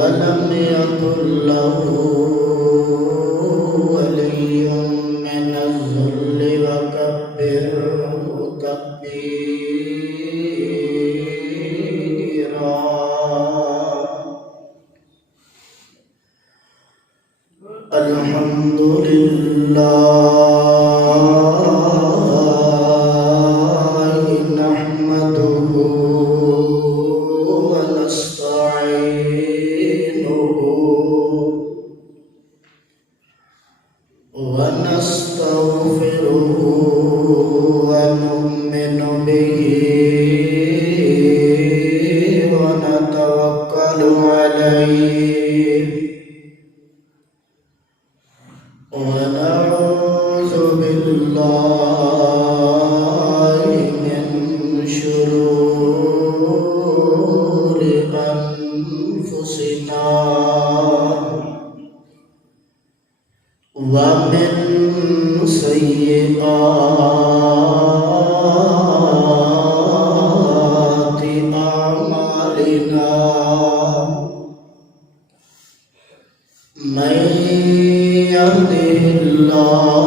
ولم يكن له ولي من الذل وكبره تكبيرا. الحمد لله نحمده ونستعينه ونستغفره ونؤمن به ونتوكل عليه ونعوذ بالله من شرور أنفسنا ومن سيئات أعمالنا. من يهده الله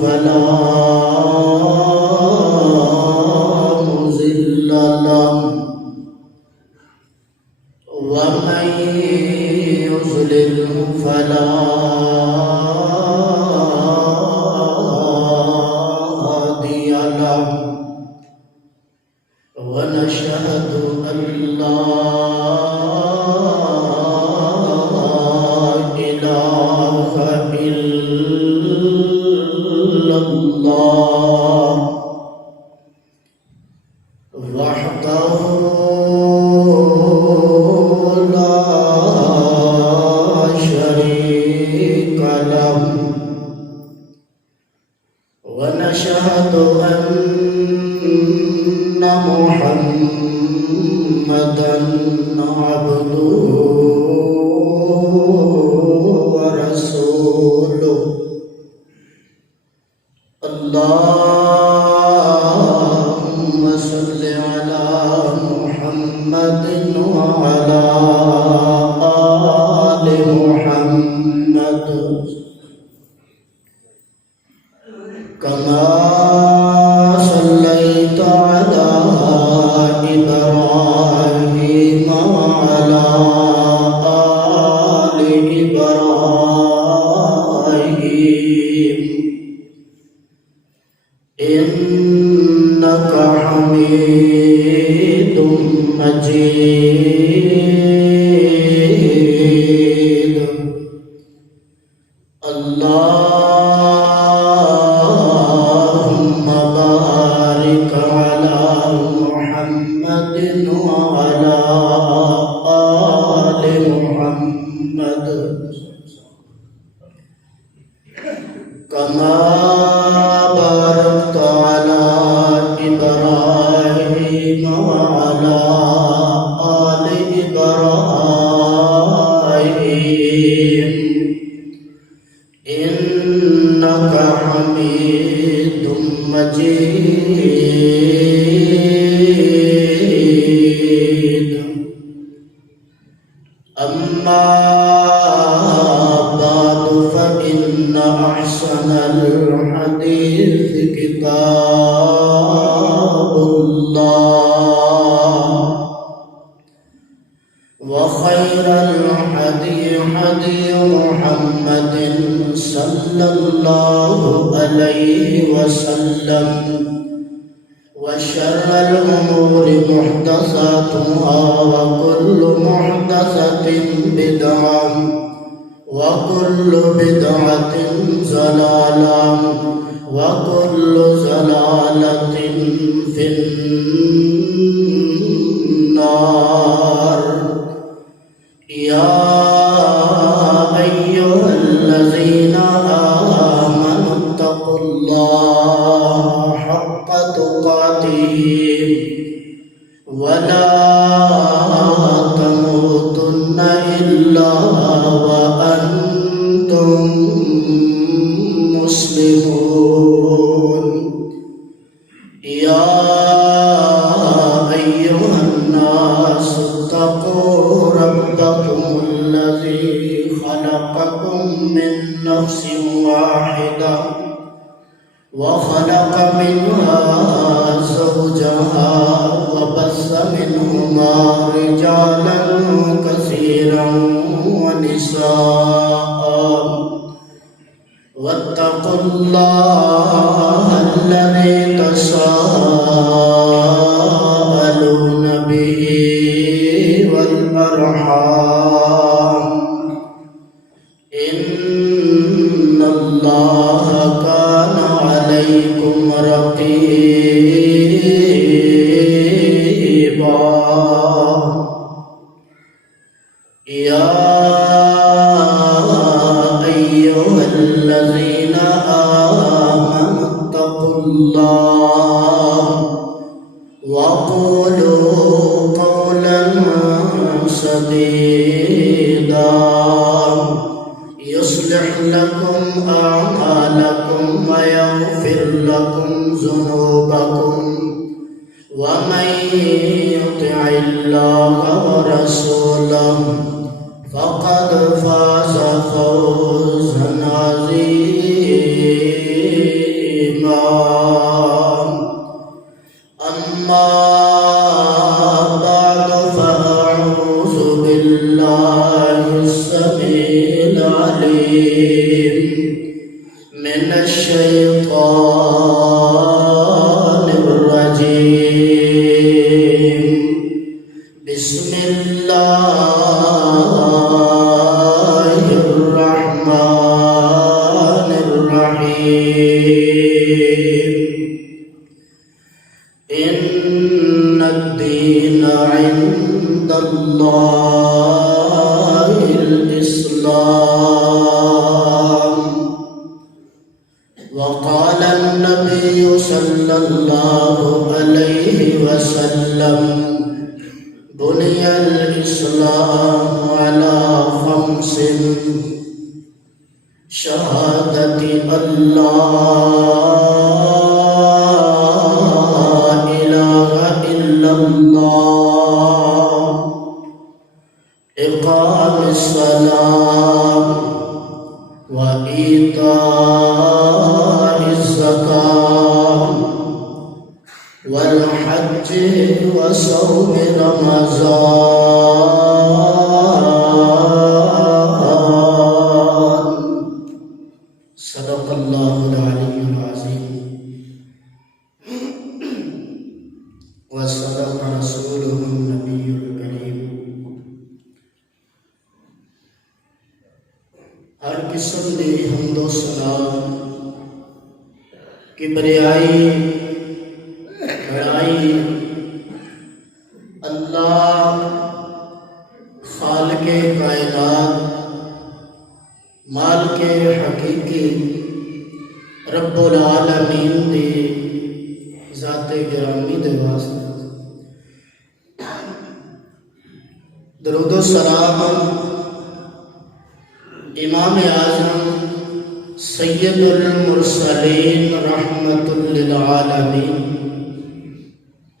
فلا مضل له ومن يضلله فلا هادي له. ونشهد أن لا إله إلا الله وحده لا شريك له. ونشهد أن محمدا عبده ورسوله. اللهم صل على محمد وعلى آل محمد كما صليت على إبراهيم وعلى آل إبراهيم إنك حميد مجيد. اللهم بارك على محمد وعلى آل محمد كما باركت على إبراهيم وعلى آل إبراهيم إنك حميد مجيد. أما بعد فإن أحسن الحديث كتاب الله وخير الهدي هدي محمد صلى الله عليه وسلم وشر وشر الأمور محدثاتها وكل محدثة بدعة وكل بدعة ضلالة وكل ضلالة في النار. يا أيها الذين آمنوا اتقوا الله حق تقاته ولا تموتن إلا وأنتم مسلمون. يا أيها الناس اتقوا ربكم الذي خلقكم من نفس واحدة وخلق منها زوجها وبث منهما رجالا كثيرا ونساء واتقوا الله الذي تساءلون به والأرحام إن الله كان عليكم رقيبا. يا أيها الذين آمنوا اتقوا الله وقولوا قولا سديدا يصلح لكم أعمالكم ويغفر لكم ذنوبكم ومن يطع الله ورسوله فقد فاز فوزا عظيما. أما بعد فأعوذ بالله السميع العليم من الشيطان الرجيم. بسم الله الرحمن الرحيم. إن الدين عند الله الإسلام. وقال النبي صلى الله عليه وسلم بني الإسلام على 5: شهادة أن لا إله إلا الله إقام الصلاة وإيتاء الزكاة والحج وصوم رمضان. صدق الله العلي العظيم وصدق رسوله النبي الكريم. ہر قسم دی حمد و ثنا کبریائی بڑائی اللہ خالق کائنات مالک حقیقی رب العالمین دی ذات گرامی دے واسطے درود و سلام امام اعظم سید المرسلین رحمت للعالمین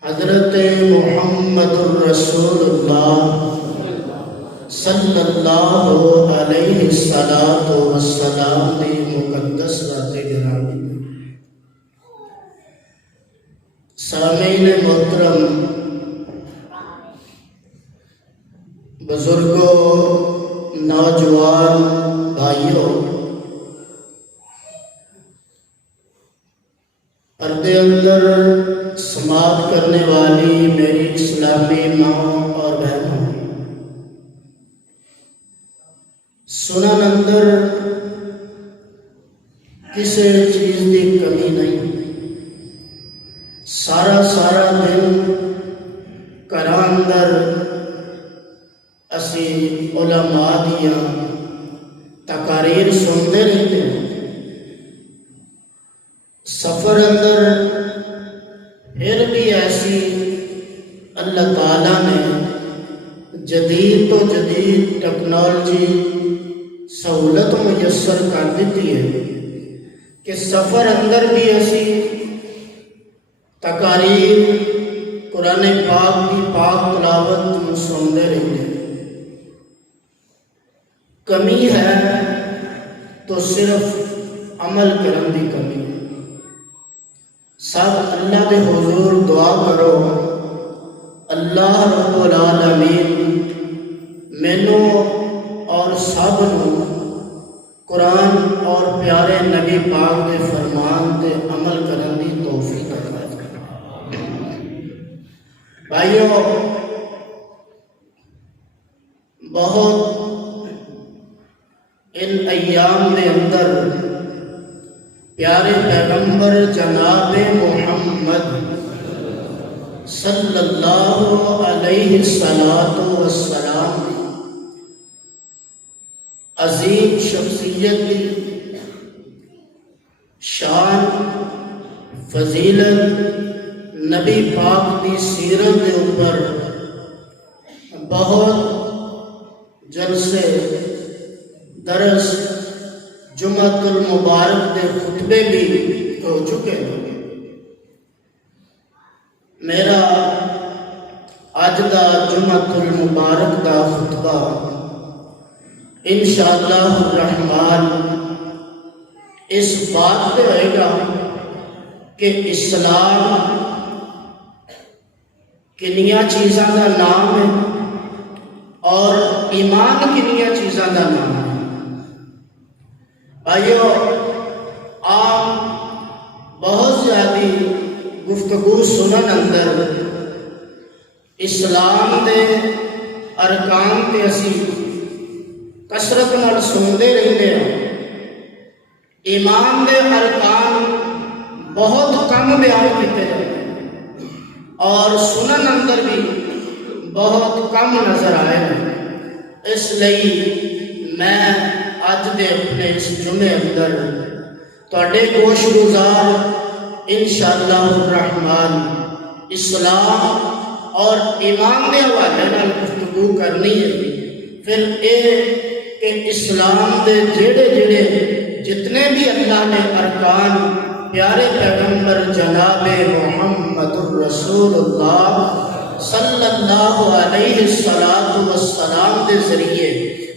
حضرت محمد الرسول اللہ صلی اللہ علیہ وسلم دی مقدس ذات گرامی. سامعین محترم، بزرگوں، نوجوان بھائیوں، پردے اندر سماعت کرنے والی میری اسلامی ماں اور بہنوں، سنن اندر کسی چیز کی کمی نہیں۔ سارا دن گھراں اندر اسی علماء دیاں تقاریر سنتے رہتے ہیں۔ سفر اندر پھر بھی ایسی اللہ تعالیٰ نے جدید تو جدید ٹیکنالوجی سہولت میسر کر دیتی ہے کہ سفر اندر بھی اسی تقاریر قرآن پاک کی پاک تلاوت سنتے رہتے ہیں۔ کمی ہے تو صرف عمل کرن دی کمی ہے۔ سب اللہ دے حضور دعا کرو، اللہ رب العالمین مینوں اور سب نو قرآن اور پیارے نبی پاک دے فرمان تے عمل کرن دی توفیق عطا فرمائے۔ بھائیو، بہت ان ایام دے اندر پیارے پیغمبر جناب محمد صلی اللہ علیہ وسلم عظیم شخصیت کی شان فضیلت نبی پاک کی سیرت کے اوپر بہت جلسے درس جمعۃ المبارک کے خطبے بھی ہو چکے ہیں۔ میرا اج دا جمعۃ المبارک دا خطبہ انشاءاللہ الرحمن اس بات پہ ہوئے گا کہ اسلام کنیا چیزاں کا نام ہے اور ایمان کنیا چیزاں کا نام ہے۔ بھائیو، آپ بہت زیادہ گفتگو سنن اندر اسلام دے ارکان تے اسی کثرت نال سنتے رہتے ہیں، ایمان دے ارکان بہت کم بیان کیتے جاتے ہیں اور سنن اندر بھی بہت کم نظر آئے ہیں۔ اس لئی میں اج دے اپنے اس جمعے اندر تواڈے گوش گزار انشاءاللہ الرحمن اسلام اور ایمان دے حوالے نال گفتگو کرنی ہے۔ پھر اے کہ اسلام دے جڑے جتنے بھی اللہ نے ارکان پیارے پیغمبر جناب محمد الرسول اللہ صلی اللہ علیہ وسلم دے ذریعے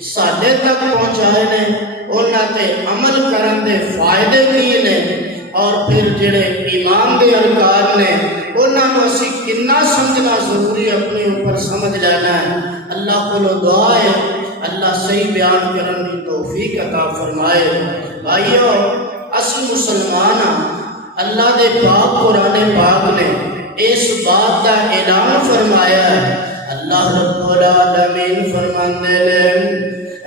ساڈے تک پہنچائے نے، انہاں تے عمل کرن دے فائدے کی نے، اور پھر جڑے ایمان دے ارکان نے انہاں نوں اسی کنا سمجھنا ضروری اپنے اوپر سمجھ لینا ہے۔ اللہ کو دعا ہے اللہ صحیح بیان کرن دی توفیق عطا فرمائے۔ بھائیو، اسی مسلمان اللہ دے پاک قرآن پاک نے اس بات کا اعلان فرمایا ہے۔ اللہ رب العالمین فرماندے نے،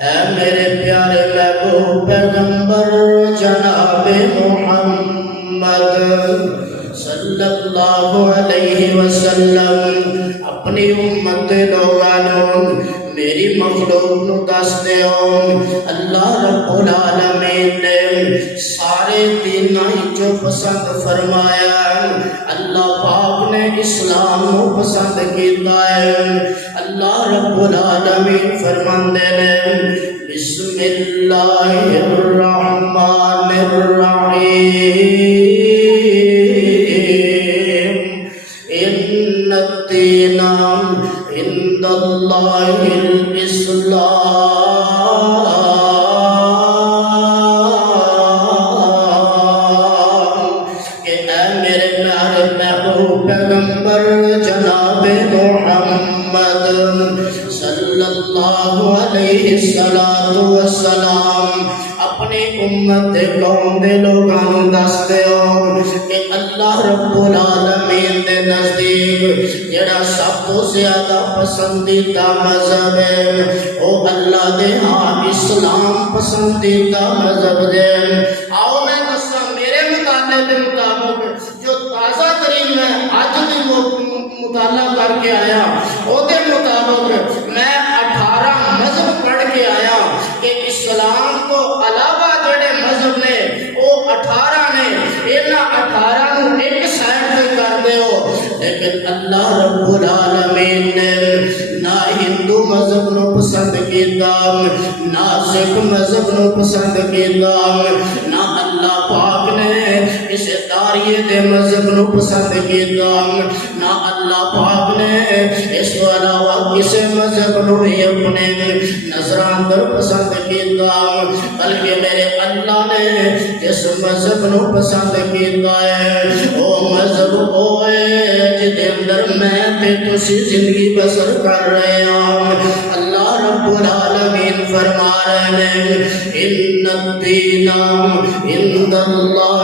اے میرے پیارے محبوب پیغمبر جناب محمد صلی اللہ علیہ وسلم اپنی امت لوگانوں میری مخلوق نو دس دیو، اللہ رب العالمین نے سارے دیناں جو پسند فرمایا، اللہ پاک نے اسلام کو پسند کیتا ہے۔ اللہ رب العالمین فرماندے نے، بسم اللہ الرحمن الرحیم، ان الدین عند اللہ الاسلام، کہ اے میرے پیارے محبوب پیغمبر جناب محمد صلی اللہ علیہ وسلم اپنی امت دے قوم دے لوگاں نوں دس دیو کہ اللہ رب العالمین دے نزدیک جڑا سب تو زیادہ پسندیدہ مذہب ہے او اللہ دے ہاں اسلام پسندیدہ مذہب ہے۔ آؤ میں دساں میرے مطالعے کے مطابق جو تازہ ترین میں آج بھی مطالعہ کر کے آیا وہ دے مطابق میں 18 مذہب پڑھ کے آیا کہ اسلام کو علاوہ جڑے مذہب نے وہ 18 نے، انہاں 18 نوں ایک سائڈ پہ کر دیو، لیکن اللہ رب العالمین نے نہ ہندو مذہب نو پسند کیتا، نہ سکھ مذہب نو پسند کیتا، نہ اللہ پاک نے اس داریے دے مذہب نو پسند کیتا، نہ اللہ پاک نے اس کو علاوہ کسی مذہب نو ہی اپنے نظر اندر پسند کیتا، بلکہ میرے اللہ نے جس مذہب نو پسند کیتا ہے وہ مذہب وہ ہے جس دے اندر میں تے تسی زندگی بسر کر رہے ہیں۔ اللہ رب العالمین فرما رہے ہیں ان الدین عند اللہ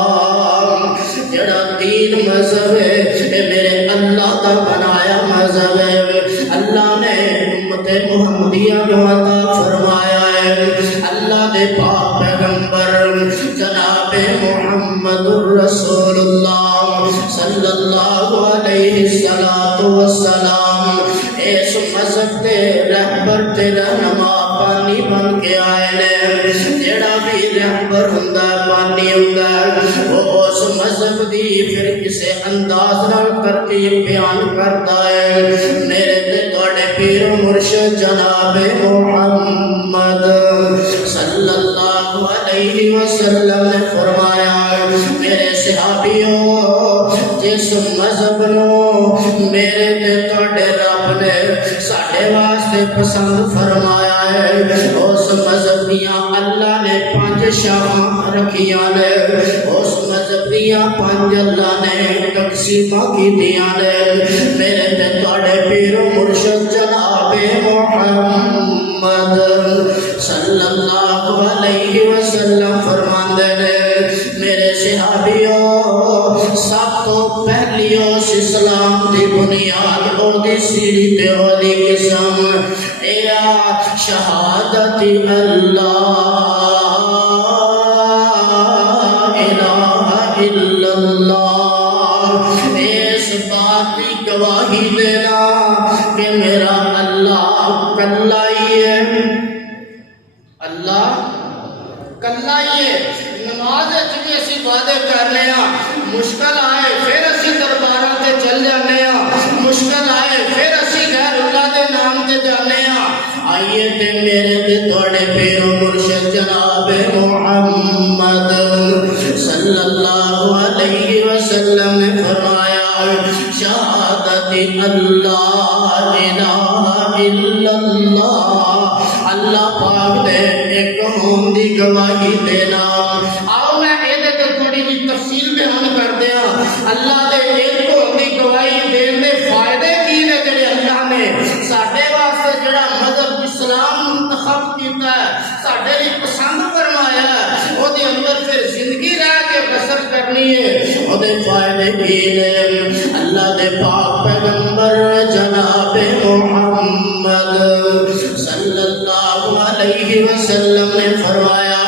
الاسلام، جڑا دین مذہب ہے میرے اللہ کا بنایا مذہب ہے، اللہ نے امت محمدیہ کو عطا فرمایا ہے۔ اللہ دے پاک پیغمبر جناب محمد الرسول اللہ صلی اللہ علیہ وسلم اس مذہب دے رہبر تے رہنما پانی بن کے آئے نے۔ جڑا بھی رہبر ہوندا پانی ہوندا وہ اس مذہب دی پھر کسے انداز نال ترتیب بیان کرتا ہے۔ میرے تے تواڈے پیر و مرشد جناب محمد صلی اللہ علیہ وسلم نے فرمایا میرے صحابیوں جس مذہب نو میرے تے تواڈے رب نے ساڈے واسطے پسند فرمایا ہے اس مذہب دیاں اللہ نے 5 شاخاں رکھیاں نے، اس مذہب دیاں 5 اللہ نے تقسیماں کیتیاں نے۔ میرے تے تواڈے پیر و مرشد جناب محمد صلی اللہ علیہ وسلم فرماندے نے میرے صحابیوں سب تو پہلی اس اسلام دی بنیاد او دی سیڑھی تے او دی قسم اے شہادت اللہ الہ الا اللہ، اس بات کی گواہی دینا کہ میرا اللہ کلا ہی ہے، اللہ کلا ہی ہے۔ نماز بھی اسی وعدے کرنے ہاں، مشکل آئے پھر اسی درباراں تے چل جانے ہاں، مشکل آئے پھر اسی غیر اللہ دے نام تے جانے ہاں۔ آئیے تے میرے تے تواڈے پیر و مرشد جناب محمد صلی اللہ علیہ وسلم نے فرمایا شہادت اللہ الہ الا اللہ، اللہ پاک دے ایک ہون دی گواہی دینا۔ آؤ میں یہ تھوڑی جی تفصیل بیان کر دیا اللہ دے ایک ہون دی گواہی دین دے فائدے کی نے جڑے اللہ نے ساڈے واسطے جڑا مذہب اسلام منتخب کیتا ہے ساڈے لیے پسند فرمایا ہے وہ دے اندر پھر زندگی رہ کے بسر کرنی ہے وہ دے فائدے کی نے۔ اللہ دے پاک پیغمبر جناب محمد صلی اللہ علیہ وسلم نے فرمایا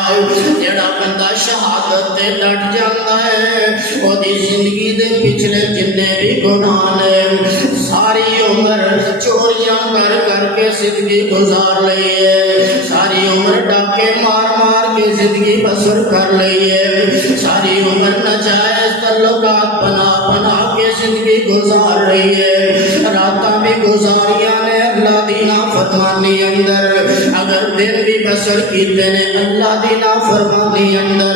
جڑا بندہ شہادت تے ڈٹ جاتا ہے وہ دی زندگی دے پچھلے جتنے بھی گناہ نے ساری عمر چوریاں کر کر کے زندگی گزار لئی ہے، ساری عمر ڈاکے مار مار کے زندگی بسر کر لئی ہے، ساری عمر ناجائز تعلقات بنا بنا کے زندگی گزار رہی ہے، راتاں بھی گزاریاں نے اللہ دی نافرمانی اندر، اگر دن بھی بسر کیتے نے اللہ دی نافرمانی اندر۔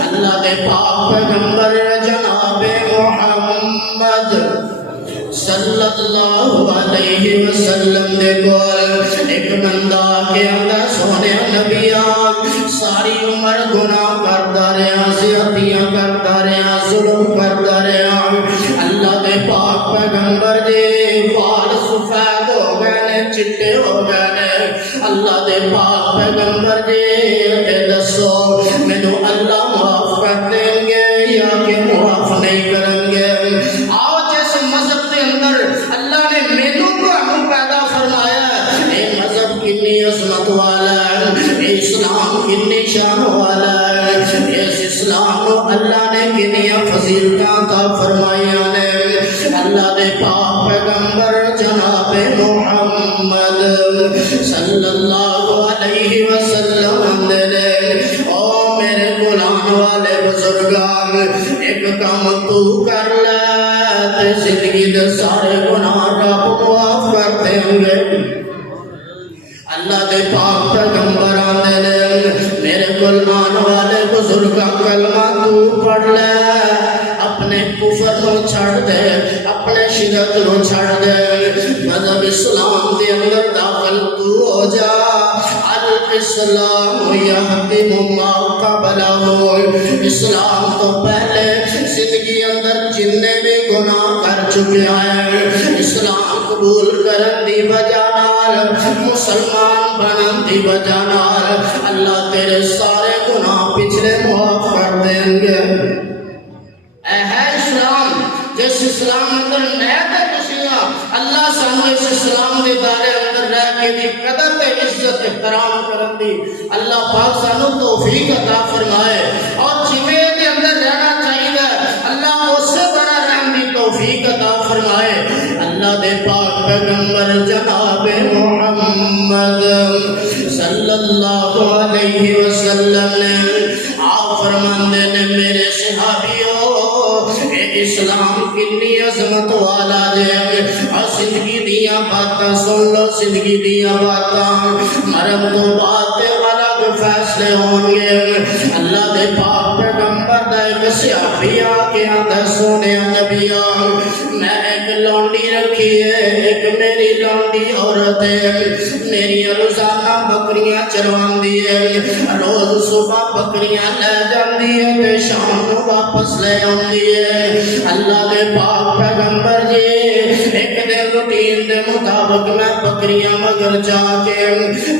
اللہ دے پاک پیغمبر جناب محمد صلی اللہ علیہ وسلم دے کول ایک بندہ کے اندر سونے نبی ساری عمر گناہ کرتا رہا، زیادتیاں کرتا رہا، ظلم کرتا رہا، اللہ دے پاک پیغمبر دے وال سفید کنیاں فضیلتاں عطا فرمائیاں نے اللہ دے پاک پیغمبر جناب محمد صلی اللہ علیہ وسلم نے او میرے غلام والے بزرگان ایک کام تو کر لے تے زندگی دے سارے گناہ رب معاف کر دیں گے اللہ دے پاک پیغمبر آندے نے میرے غلام والے بزرگان کلمہ تو پڑھ لے اپنے کفر نو چھڑ دے اپنے شرک نو چھڑ دے مذہب اسلام دے اندر داخل تو ہو جا الاسلام یہدم ما قبلہ اسلام تو پہلے زندگی اندر جننے بھی گناہ کر چکے ہیں اسلام قبول کرن دی وجہ نال مسلمان بنن دی وجہ نال اللہ تیرے سارے گناہ پچھلے معاف کر دیں گے اے ہے اسلام جس اسلام اندر نیت ہے خوشیاں اللہ سانو اس اسلام دے دائرے اندر رہ کے دی قدر تے عزت احترام کرن دی اللہ پاک سانو توفیق عطا فرمائے اور جویں دے اندر رہنا چاہیے اللہ اسے طرح رہن دی توفیق عطا فرمائے اللہ دے پاک پیغمبر جناب محمد صلی اللہ علیہ وسلم نے آپ فرماندے نے میرے صحابیوں اسلام کنی عظمت والا جے زندگی دیاں باتاں سن لو زندگی دیاں باتاں مرم تو بات الگ فیصلے ہوں گے اللہ دے پاک پیغمبر دا ایک صحابی آکے آندہ سونے نبیا میں ایک لونڈی رکھی ہے ایک میری لونڈی عورت ہے میری روزانہ بکریاں چلوان دی ہے روز صبح بکریاں لے جاندی ہے تے شام کو واپس لے آندی ہے اللہ دے پاک پیغمبر جی ایک دن روٹین دے مطابق میں بکریاں مگر جا کے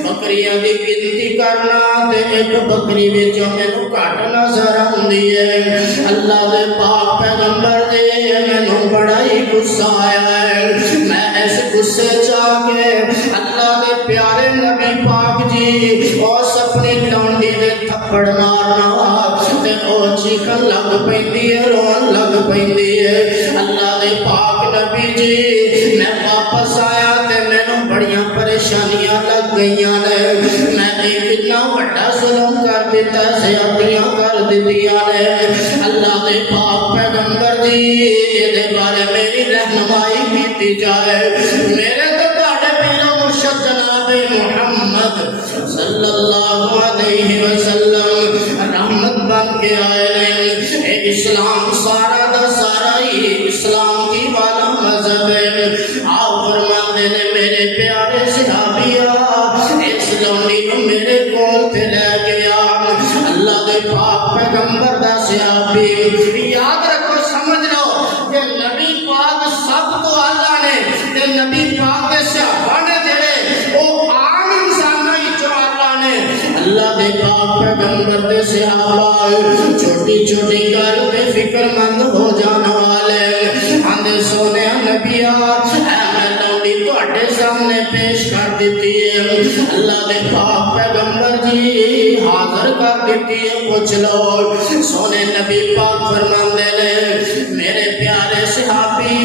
بکریاں دی گنتی کرنا تے ایک بکری وچوں مینوں گھٹ نظر آندی ہے اللہ دے پاک پیغمبر جی مینوں بڑا ہی غصہ آیا ہے میں اس غصے چا کے اللہ دے پیارے نبی پاک جی اس اپنی لونڈی دے تھپڑ مارنا تے او چیخن لگ پیندی ہے رون لگ پیندی ہے اللہ دے پاک نبی جی میں واپس آیا تے مینوں بڑیاں پریشانیاں لگ گئیاں نے میں ایک اتنا بڑا ظلم کر دیتا زیادتیاں کر دیتیاں نے اللہ دے پاک پیغمبر جی دے بارے میری رہنمائی کیتی جائے میرے تو تہاڈے پیر و مرشد جناب محمد صلی اللہ علیہ وسلم رحمت بن کے آئے نے اے اسلام سارا دا سارا ہی اسلام کی والا مذہب ہے آپ فرماندے نے میرے پیارے صحابیہ اس لونڈی کو میرے کول تے لے گیا اللہ دے پاک پیغمبر دا صحابی یاد رکھو سمجھ لو کہ نبی پاک سب تو اعلیٰ نے تے نبی پاک دے صحابہ نے جڑے او عام انساناں وچوں اعلیٰ نے اللہ دے پاک پیغمبر دے صحابہ چھوٹی چھوٹی گل تے فکر مند ہو جان والے آندے سونے نبیا میں لونڈی تہاڈے سامنے پیش کر دیتی ہے اللہ دے پاک پیغمبر جی حاضر کر دیتی ہے پوچھ لو سونے نبی پاک فرماندے نے میرے پیارے صحابی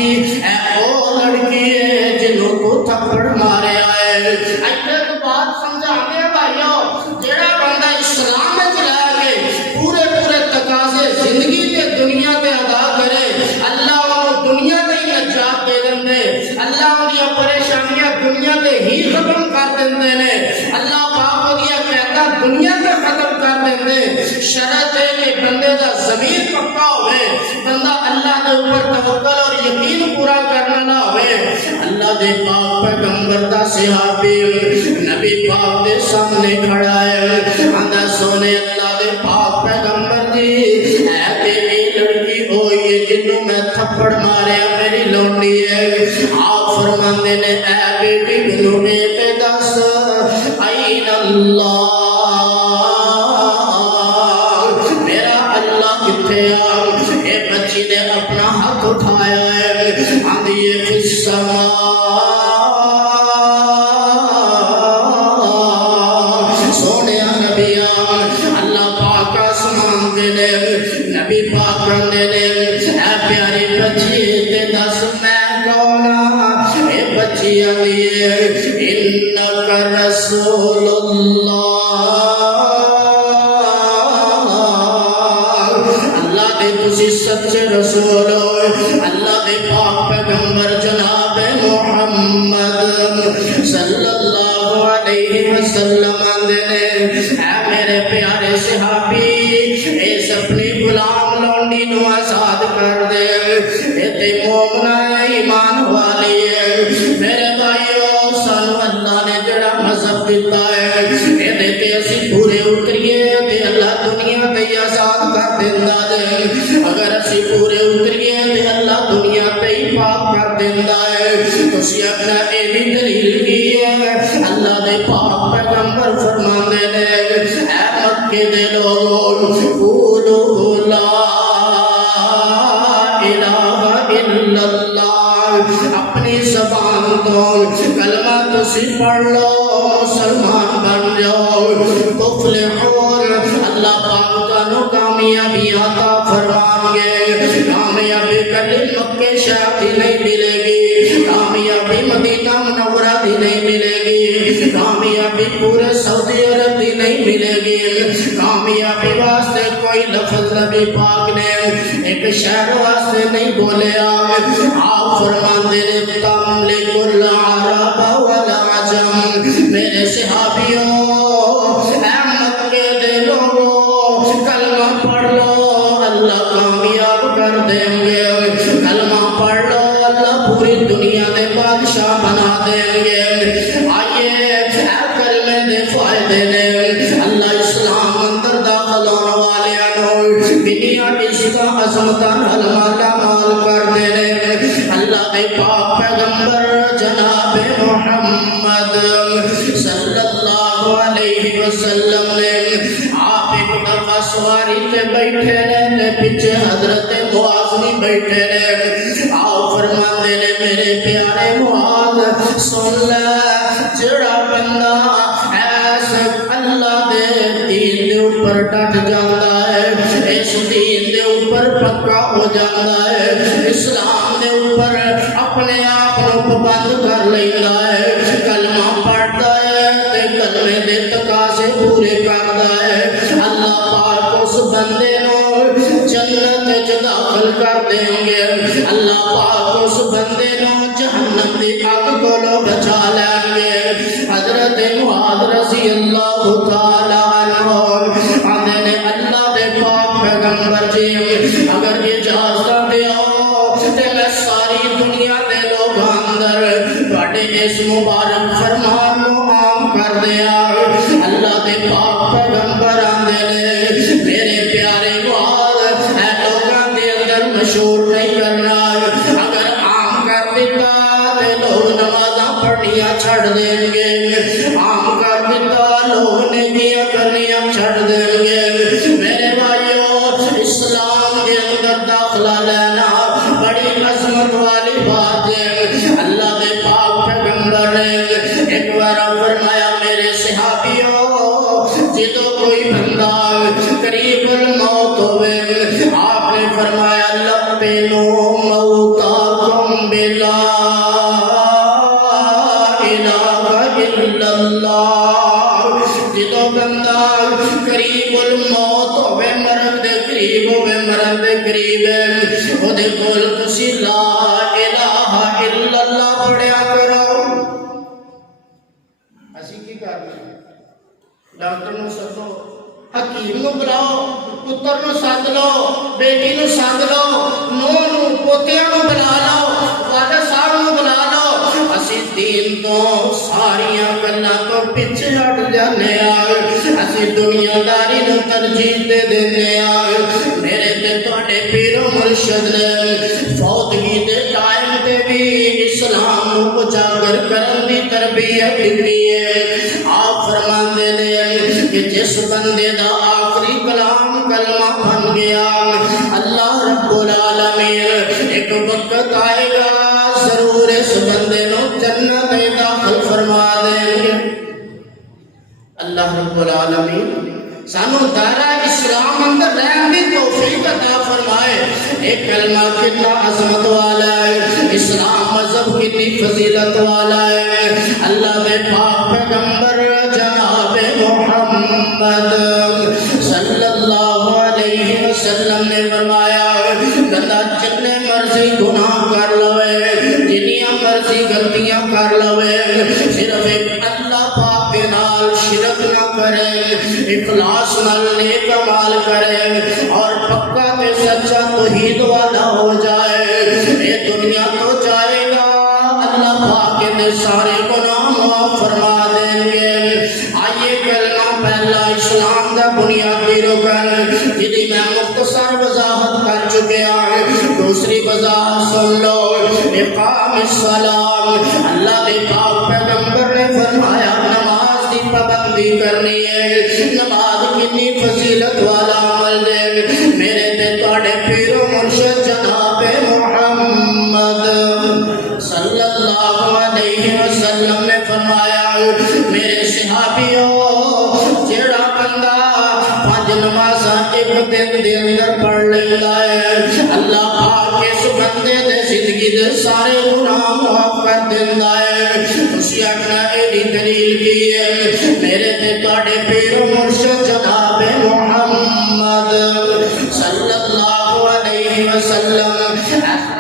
اے او لڑکی ہے جنوں کو تھپڑ مارے آئے ایک بات سمجھا دے بھائیو جڑا بندہ اسلام میں چلا کے پورے پورے تقاضے زندگی تے دنیا تے ادا کرے اللہ وہ دنیا تے ہی نجات دے دندے اللہ وہ پریشانیاں دنیا تے ہی ختم کر دندے نے اللہ پاک وہ کہتا دنیا تے ختم کر دندے شرط ہے کہ بندے دا ضمیر پکا ہوئے بندہ اللہ دے اوپر توکل اور یقین پورا کرنا نہ ہوئے اللہ دے پاک پیغمبر دا صحابی نبی پاک دے سامنے کھڑا ہے آندہ سونے اللہ دے پاک پیغمبر جی اے تیری لڑکی ہوئی ہے جنوں میں تھپڑ مارے میری لونڈی ہے آپ فرماندے نے اے بیٹی بنو نے تے دس این اللہ میرا اللہ کتے آ اے بچی نے اپنا ہاتھ اٹھایا ہے آندھی فی السماء سونے نبی اللہ پاک آسمان دے نبی پاک کہندے نے اے پیاری بچی تے دس میں کون اے بچی آندی ہے انک رسول اللہ دے تسی سچے رسول ہو اللہ دے پاک پیغمبر جناب محمد صلی اللہ علیہ وسلم آندے نے اے میرے پیارے صحابی اس اپنی غلام لونڈی نو آزاد کر دے اے تے مومنہ ایمان والی ہے میرے بھائیو سانو اللہ نے جڑا مذہب دیتا ہے اے دے تے اسی پورے اتریے تے اللہ دنیا تے آزاد کر دیندا ہے اگر اسی پورے اتریے تے اللہ دنیا تے ہی پاک کر دیندا ہے تسی اپنا اے بھی دلیل کی ہے اللہ دے پاک پیغمبر فرماندے نے اے مکے دے لوگ قولوا لا الہ الا اللہ اپنی زبان تو کلمہ تسی پڑھ لو مسلمان بن جاؤ تفلحون اللہ پاک تانوں کامیابی عطا فرمان گے کامیابی کبھی مکے شہر دی نہیں ملے گی کامیابی مدینہ منورہ دی نہیں ملے گی کامیابی پورے سعودی عرب دی نہیں ملے گی کامیابی واسطے کوئی لفظ نبی پاک نے ایک شہر واسطے نہیں بولے آپ فرماندے نے تملک العرب والعجم میرے صحابیوں اے مکے دے لوگوں کلمہ پڑھ لو اللہ کامیاب کر دیں گے کلمہ پڑھ لو اللہ پوری دنیا دے بادشاہ بنا دیں گے آئیے اے کلمے دے فائدے نے اللہ اسلام اندر داخل ہونے والے دنیا اس کا عظمتاً مالا مال کر دے اللہ دے پاک پیغمبر جناب محمد صلی اللہ علیہ وسلم نے آپ ایک دفعہ سواری تے بیٹھے رہے پیچھے حضرت معاذ نہیں بیٹھے رہے آپ فرماندے نے میرے پیارے معاذ سن لے جڑا بندہ ایسے اللہ دے دین دے اوپر ڈٹ جاتا ہے اس دین دے اوپر پکا ہو جاتا ہے اسلام دے اوپر اپنے آپ کو پابند کر لیتا ہے کلمہ پڑھتا ہے تے کلمے دے تقاضے پورے کرتا ہے اللہ پاک اس بندے نو جنت وچ داخل کر دیں گے اللہ پاک اس بندے نو جہنم دی اگ کولوں بچا لیں گے حضرت معاذ رضی اللہ تعالی عنہ آندے نے اللہ دے پاک پیغمبر جی اگر اجازت دیو تے میں ساری دنیا دے لوگاں اندر تواڈے اس مبارک فرمان نو عام کر دیا اللہ دے پاک پیغمبر آندے نے میرے پیارے معاذ اے لوگاں دے اندر مشہور نہیں کرنا اگر عام کر دیتا تے لوگ نمازاں پڑھنیاں چھڑ دیں گے عام کر دیتا لوگ نیکیاں کرنیاں چھڑ دیں گے میرے بھائیو اسلام کے اندر داخلہ لینا بڑی عظمت والی بات ہے اللہ دے پاک پیغمبر نے ایک بار فرمایا میرے صحابیوں جدو کوئی بندہ قریب الموت ہوئے آپ نے فرمایا لبینو موتاکم بلا الہ الا اللہ جدو بندہ قریب الموت ہوئے مرد دے قریب ہوئے مرد دے قریب او دے کول تسی لا الہ الا اللہ پڑھیا کرو اسی کی کرنا ڈاکٹر نو سدو حکیم نو بلاؤ پتر نو سد لو بیٹی نو سد لو نو نو پوتیاں نو بلا لو والد صاحب نو بلا لو اسی دین تو ساریاں گلاں تو پیچھے ہٹ جانے اسی دنیا داری نو ترجیح دے دینے میرے تے تواڈے پیر و مرشد نے فوتگی دے ٹائم تے بھی اسلام نو اجاگر کرن دی تربیت دتی ہے آپ فرماندے نے کہ جس بندے دا آخری کلام کلمہ بن گیا اللہ رب العالمین ایک وقت آئے گا ضرور اس بندے نو جنت میں داخل فرما دیں گے اللہ رب العالمین سانو دائرہ اسلام اندر رہن دی توفیق توفیق عطا فرمائے۔ ایک کلمہ کتنا عظمت والا ہے، اسلام مذہب کتنی فضیلت والا ہے۔ اللہ دے پاک پیغمبر جناب محمد صلی اللہ علیہ وسلم نے فرمایا بندہ جتنے مرضی گناہ کر لوے، جنیاں مرضی غلطیاں کر لوے، صرف ایک اللہ پاک کے نال شرک نہ کرے، اخلاص نال نیک اعمال کرے اور پکا تے سچا توحید والا ہو جائے، یہ دنیا تو جائے گا، اللہ پاک نے سارے گناہ معاف فرما دیں گے۔ آئیے کلمہ پہلا اسلام دا بنیادی رکن جنہی میں مختصر وضاحت کر چکیا ہے، دوسری وضاحت سن لو، اقام الصلاۃ۔ اللہ دے پاک پیغمبر نے فرمایا نماز دی پابندی کرنی ہے۔ نماز کتنی فضیلت والا عمل ہے، میرے تے تواڈے پیر و مرشد جناب محمد صلی اللہ علیہ وسلم نے فرمایا میرے صحابیوں جیڑا بندہ 5 نمازاں ایک دن دے اندر پڑھ لیتا ہے، اللہ پاک اس بندے دے زندگی دے سارے گناہ معاف کر دیندا ہے۔ تسی آکھنا ایڈی دلیل کی ہے، میرے تے تواڈے پیر و مرشد جناب محمد صلی اللہ علیہ وسلم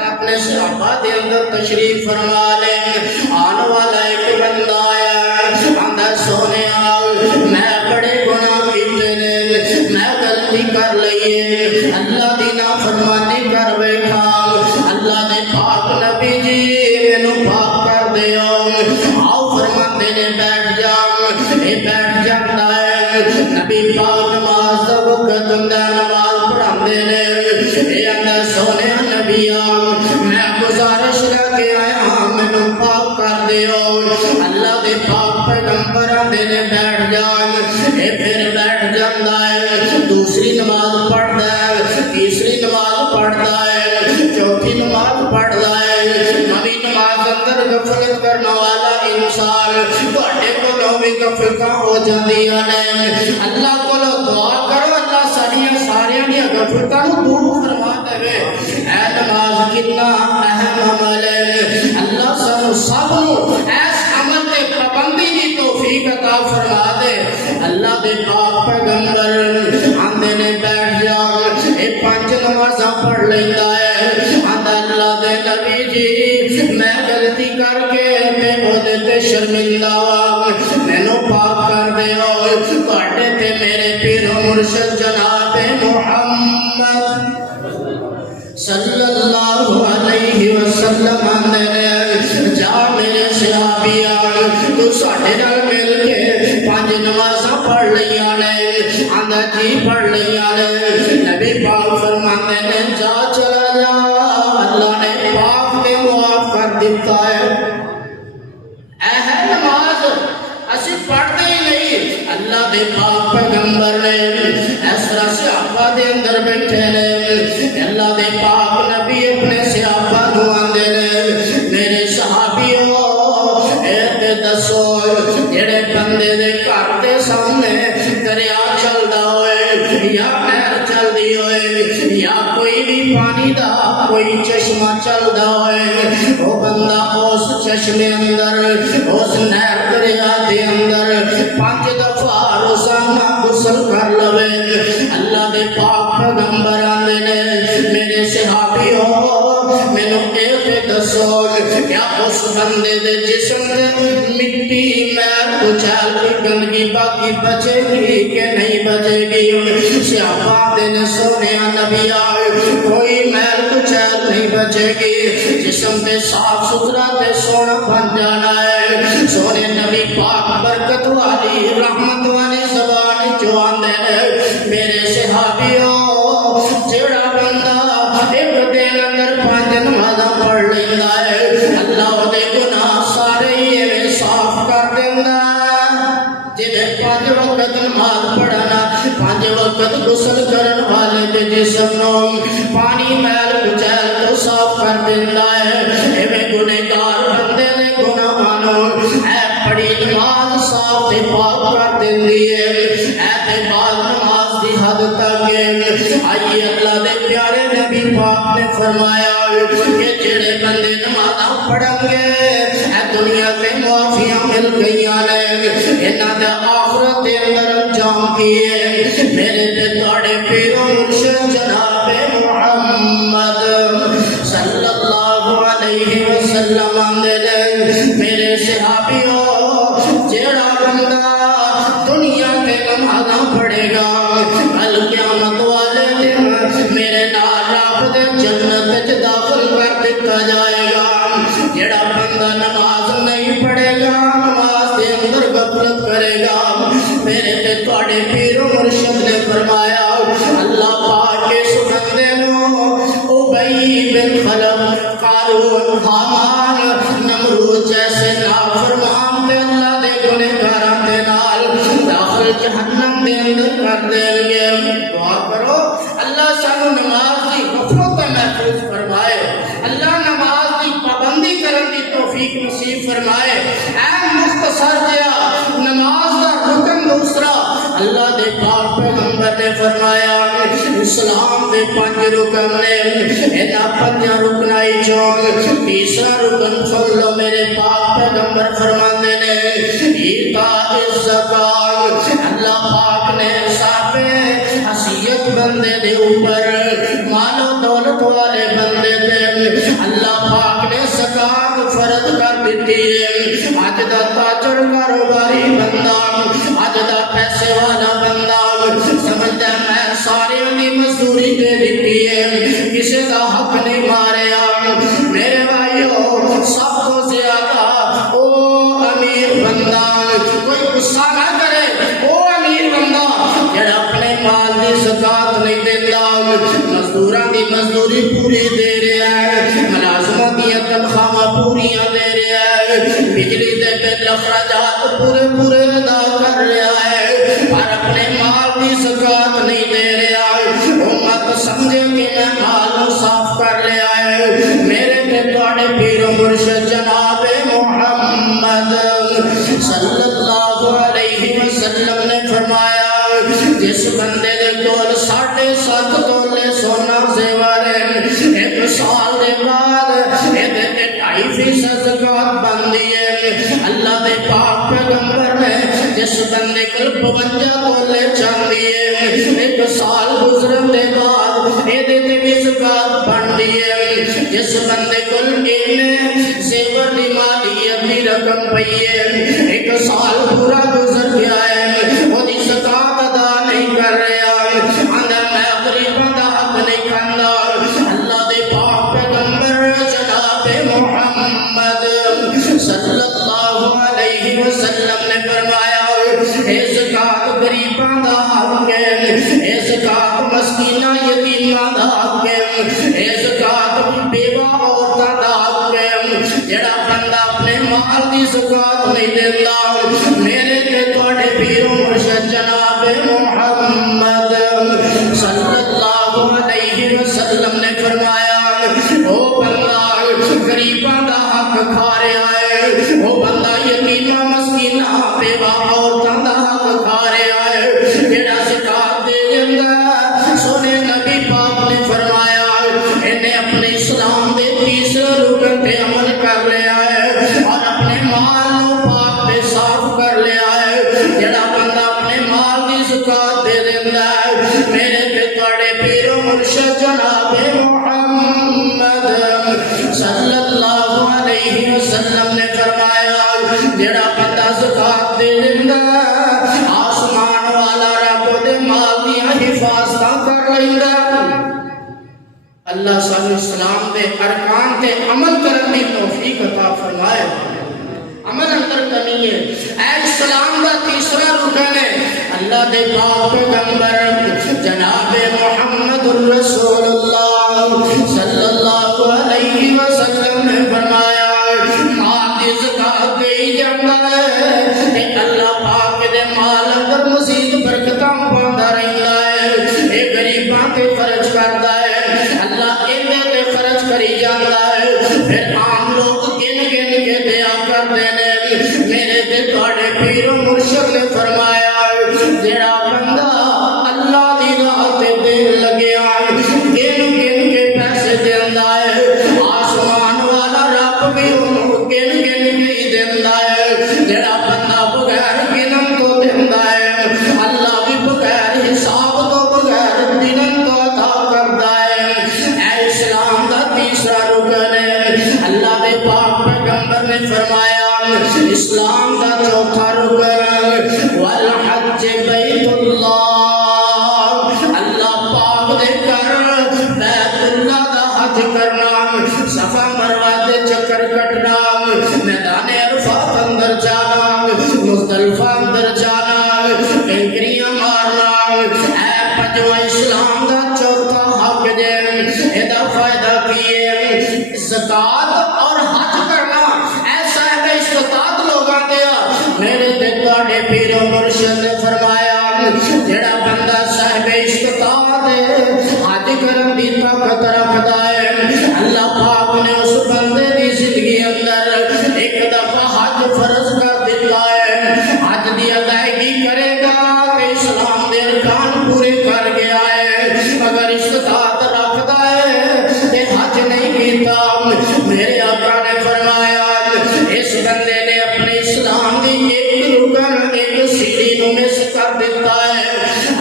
اپنے صحابہ دے اندر تشریف فرما لیں، آنے والا ایک بندہ آیا، آندا سونیا میں بڑے گناہ کیتے نے، میں غلطی کر لئی، اللہ دی نافرمانی کر بیٹھا، اللہ نے پاک نبی جی مینوں پاک کر دیو، آؤ فرماندے نے بیٹھ جاؤ، اے بیٹھ جاتا ہے، نبی پاک نماز دا وقت ہوندا نماز پڑھاندے نے، اے آندا سونیا نبی میں گزارش کر کے آیا ہاں مینوں پاک کر دیو، اللہ دے پاک پیغمبر آندے نے بیٹھ جان، اے پھر بیٹھ جاندا ہے، دوسری نماز پڑھدا ہے، تیسری نماز پڑھدا ہے، چوتھی نماز پڑھدا ہے، نویں نماز اندر غفلت کرنے والا انسان تواڈے کولوں بھی غفلتاں ہو جاندیاں نے، اللہ کولوں دعا کرو اللہ ساریاں دیاں غفلتاں نوں دور فرما دے۔ اے نماز کتنا اہم عمل ہے، اللہ سانو سب نو اس عمل تے پابندی دی توفیق عطا فرما دے۔ اللہ دے پاک پیغمبر آندے نے بیٹھ جا، اے 5 نمازاں پڑھ لیندا ہے، آندا اللہ دے نبی جی میں غلطی کر کے تے اودے تے شرمندہ وا، مینوں پاک کر دیو، تواڈے تے میرے پیر و مرشد جناب محمد صلی اللہ علیہ وسلم آندے نے جا میرے صحابیان تو ساڈے نال مل کے 5 نمازاں پڑھ لیاں نے، آندا جی پڑھ لیاں نے، نبی پاک فرماندے نے جا چلا جا، اللہ نے پاک تے معاف کر دیتا ہے۔ اے ہے نماز اسی پڑھتے ہی نہیں، اللہ دے پاک پیغمبر نے اس طرح صحابہ دے اندر بیٹھے نے، اللہ دے پاک نبی اپنے صحابہ نوں آندے نے میرے صحابیوں اے تے دسو جڑے بندے دے گھر دے سامنے دریا چلدا ہوئے یا نہر چلدی ہوئے یا کوئی بھی پانی دا کوئی چشمہ چلدا ہوئے، وہ بندہ اس چشمے اندر اس نہر دریا دے اندر 5 دفعہ روزانہ غسل کر لوے، اللہ دے پاک پیغمبر آندے نے میرے صحابیوں مینوں اے دسو کیا اس بندے دے جسم دے مٹی میل کچیل کی گندگی باقی بچے گی کہ نہیں بچے گی؟ صحابہ دے نے سونیا نبی آئے کوئی میل کچیل نہیں بچے گی، جسم دے صاف ستھرا تے سونا بن جانا ہے۔ سونے نبی پاک برکت والی رحمت والی زبان جو آندے نے میرے صحابیوں جڑا بندہ ایک دن اندر 5 نمازاں پڑھ لیندا ہے، اللہ دے گناہ سارے ہی صاف کر دیندا، جنہیں 5 وقت نماز پڑھنا 5 وقت غسل کرن والے دے جسم نوں پانی میل کچیل تو صاف کر دیندا ہے، ایویں گنہگار بندے دے گناہاں نوں اے پڑھی نماز صاف تے پاک کر دیندی ہے۔ اے تے بعد نماز دی حد تک آئیے اللہ دے پیارے نبی پاک نے فرمایا کہ جڑے بندے نماز پڑھیں گے اے دنیا تے معافیاں مل گئیاں نے انہاں دے آخرت دے اندر انجام کیے میرے تے تواڈے پیر و مرشد جناب محمد صلی اللہ علیہ وسلم آندے میرے صحابیوں جیڑا بندہ دنیا تے نمازاں پڑھے گا کل قیامت والے دن میرے نال رب دے جنت وچ داخل کر دتا جائے گا جیڑا بندہ نماز نہیں پڑھے گا نماز دے اندر غفلت کرے گا میرے تے تواڈے پیر و مرشد نے فرمایا اللہ پاک کے سبندے نو ابی بن خلف قارون حامان نمرود جیسے نافرمان تے اللہ دے گنہگاراں دے نال داخل جہنم دے اندر کر دیں گے دعا کرو اللہ سانو نماز دی غفلت تو محفوظ فرمائے اللہ نماز دی پابندی کرن دی توفیق نصیب فرمائے اے مختصر جیا نماز دا رکن دوسرا اللہ دے پاک پیغمبر نے فرمایا اسلام دے 5 رکن نے انہاں 5 رکنائی چوں تیسرا رکن سن لو میرے پاک پیغمبر فرماندے نے ایتاء الزکات اللہ پاک نے صاحب حیثیت بندے دے اوپر مال و دولت والے بندے دے اللہ پاک نے زکات فرض کر دیتی ہے اج دا تاجر کاروباری بندہ اج دا پیسے والا بندہ سمجھدا میں سارے دی مزدوری دے دیتی ہے کسی دا حق نہیں ماریا میرے بھائیو سب تو زیادہ او امیر بندہ کوئی غصہ نہ کرے او امیر بندہ جڑا اپنے مال دی زکات نہیں دیندا مزدوراں دی مزدوری پوری دے رہا ہے ملازماں دی تنخواہ پوریاں دے رہا ہے بجلی دے بل اخراجات پورے ادا کر رہا ہے پر اپنے مال دی زکات نہیں دے رہا ہے وہ مت سمجھے کہ میں مال نو صاف کر لیا ہے میرے تے تواڈے پیر و مرشد جناب محمد صلی اللہ علیہ وسلم نے فرمایا جس بندے دے کول 7.5 تولے سونا زیور ہے 1 سال دے بعد ایدے تے 2.5% زکات بندی ہے اللہ دے پاک پیغمبر نے جس بندے کول 52 تولے چاندی ہے 1 سال گزرن دے بعد ایدے تے بھی زکات بندی ہے جس بندے کول زیور دی مالیت دی رقم پئی ہے 1 سال پورا گزر گیا ہے وہ دی زکات ادا نہیں کر رہا اندر میں غریباں دا حق نہیں کھاندا اللہ دے پاک پیغمبر جناب محمد صلی اللہ علیہ وسلم نے فرمایا اے زکات غریباں دا حق ہے اے زکات مسکیناں یتیماں دا حق ہے اے زکات بیوہ عورتاں دا حق ہے جڑا بندہ اپنے مال دی زکات نہیں دیندا میرے تے تواڈے پیر و مرشد جناب محمد صلی اللہ علیہ وسلم نے فرمایا او بندہ غریباں دا حق کھا رہا ہے او بندہ یتیماں مسکیناں بیوہ عورتاں دا حق کھا رہا ہے جڑا زکات دے دیندا سونے نبی پاک نے فرمایا انہیں اپنے اسلام دے تیسرے رکن پہ عمل کر لیا ہے اور اپنے مال نو پاک پہ صاف کر لیا ہے جڑا بندہ اپنے مال دی زکات دے دیندا ہے میرے تے تواڈے پیر و مرشد جناب محمد صلی اللہ علیہ وسلم نے فرمایا جڑا بندہ زکات دے دیندا آسمان والا رب دے مال دی حفاظت کر لیندا اللہ صلی اسلام دے ارکان تے عمل کرن دی توفیق عطا فرمائے عمل اندر کرنی ہے اے اسلام دا تیسرا رکن ہے اللہ دے پاک پیغمبر جناب محمد الرسول اللہ صلی اللہ علیہ وسلم نے فرمایا مال دی زکات دے جاندا ہے تے اللہ پاک دے مال اندر مزید برکتاں پاوندا رہندا ہے اے غریباں تے خرچ کردا ہے اللہ اینے تے خرچ کری جاندا ہے پھر عام لوگ گن کے دیا کرتے ہیں میرے تے تواڈے پیر و مرشد نے فرمایا جڑا بندہ اللہ دی راہ تے دین لگیا اسلام دا چوتھا رکن والحج بیت اللہ اللہ پاک دے کر بیت اللہ دا حج کرنا صفا مروہ دے چکر کٹنا میدان عرفات اندر جانا مزدلفہ اندر جانا کنکریاں مارنا اے پنجواں اسلام دا چوتھا حق دے ادا فائدہ کیے زکاة اور حج کرنا ایسا ہے کہ استطاعت لوگاں دیا میرے دیکھاڑے پیر و مرشد نے فرمایا جڑا بندہ صاحب استطاعت ہے حج کرن دی طاقت رکھدا ہے اللہ پاک نے اس بندے دی زندگی اندر ایک دفعہ حج فرض کر دیتا ہے حج دی ادائیگی کرے گا کہ اسلام دے ارکان پورے کر گیا ہے اگر استطاعت رکھدا ہے تے حج نہیں کیتا میرے آقا نے فرمایا اس بندے نے اپنے اسلام دی ایک رکن ایک سیڑھی نو مس کر دیتا ہے